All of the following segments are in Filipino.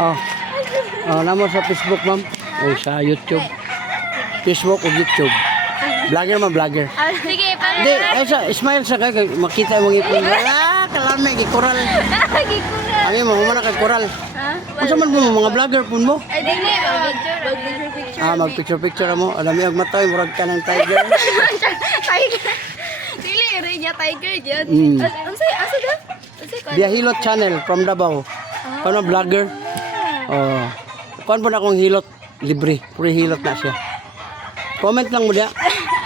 Oh. Oh, namo sa Facebook, ma'am. O sa YouTube. Facebook o YouTube. Vlogger man, vlogger. Sige, paano? Hindi, ay sa smile sa kay makita mo ngipon. Ah, kalamay gikoral. Gikunan. Ami mo man kay koral. Ha? Unsa man mo mga vlogger pun mo? Ay, dili. Mag-picture. Ah, magpicture mo. Alam mo ang matay murag ka ng tiger. Tiger. Dili, Reja Tiger dyan. Mm. Unsay, asa da? Unsay ko? Biyahilot channel from Davao. Paano vlogger? Oh. Kuan po na akong hilot libre. Free hilot na siya. Comment lang mo dia.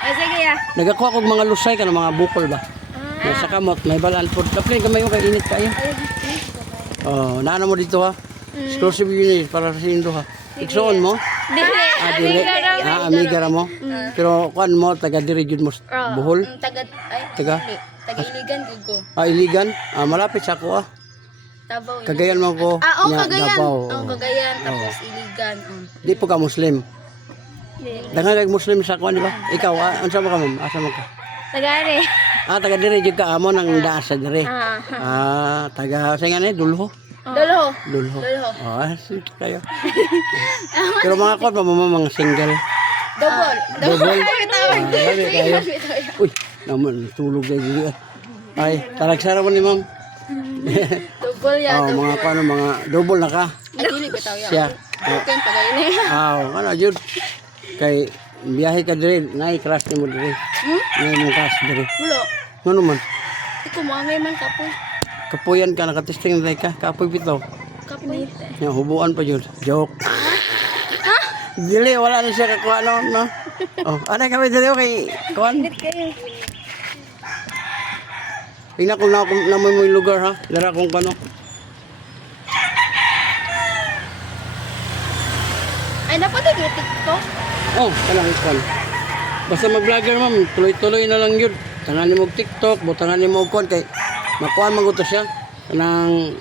Sige ya. Nagakuha kog mga lusay ka ng mga bukol ba. Sa kamot may balaan pod. Dapat gamay mo kay init kayo. Oh, naano mo dito ha? Exclusive unit para sa indo ha. Iksoon mo? Dili. Dili. Amiga ra mo. Pero kuan mo taga diri jud mo Bohol. Taga Taga Iligan gud ko. Iligan. Malapit sa ako ah. Tabaw. Cagayan mo ko. nya Cagayan. Davao. Cagayan tapos Iligan. Di po ka Muslim. Dangan kay Muslim sa kuan di ba? Ikaw unsa mo ka ma'am? Asa mo ka? Tagare. Taga diri jud ka amo nang daas sa diri. Taga sa ngani Dulho. Dolo. Dulho. Sige kayo. Pero mga kuan pa mga single. Double. Double. Lami kayo. Uy, naman tulog na diri. Ay, talagsara mo ni ma'am. Double ya. Mga kuan mga double na ka. Ay, dili bitaw ya. Siya. Ken pagayni. Ano jud kay biyahe ka diri, nay crash ni mo diri. Nay mo crash diri. Mulo. Ngano man? Iko mangay man kapoy. Kapuyan ka nakatesting na ka, kapoy bitaw. Kapoy. Ya hubuan pa jud. Joke. Dili wala na siya kakuha no. Oh, ana kami diri kay kuan. Kayo. Tingnan ko na mo yung lugar ha. Dara kung kano. Ay, dapat yung TikTok. Oh, kanang kuan. Basta mag-vlogger ma'am, tuloy-tuloy na lang yun. Tangan mo TikTok, butangan mo kuan kay makuan maguto siya. Kanang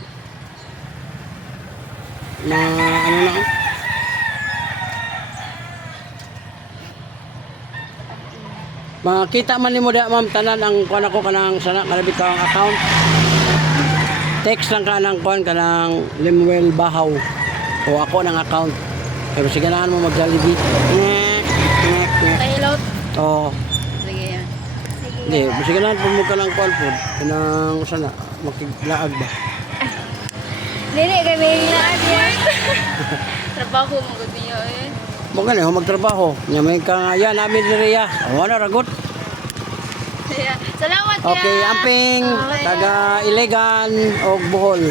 ano na. Makita man nimo da ma'am tanan ang kuan ako kanang sana kanabi ka ang account. Text lang ka nang kuan kanang Limuel Bahaw. O ako nang account. Pero sige na mo mag-Jollibee. Tailot. Oh, Sige yan. hindi, sige na po mo ka ng kuan po. Kanang sana makiglaag ba. Dili kay may laag. Trabaho mo gud niyo eh. Mo gani magtrabaho. Nya may ka yan namin diri ya. Wala ragot. Salamat ya. Okay, amping taga Iligan og Bohol.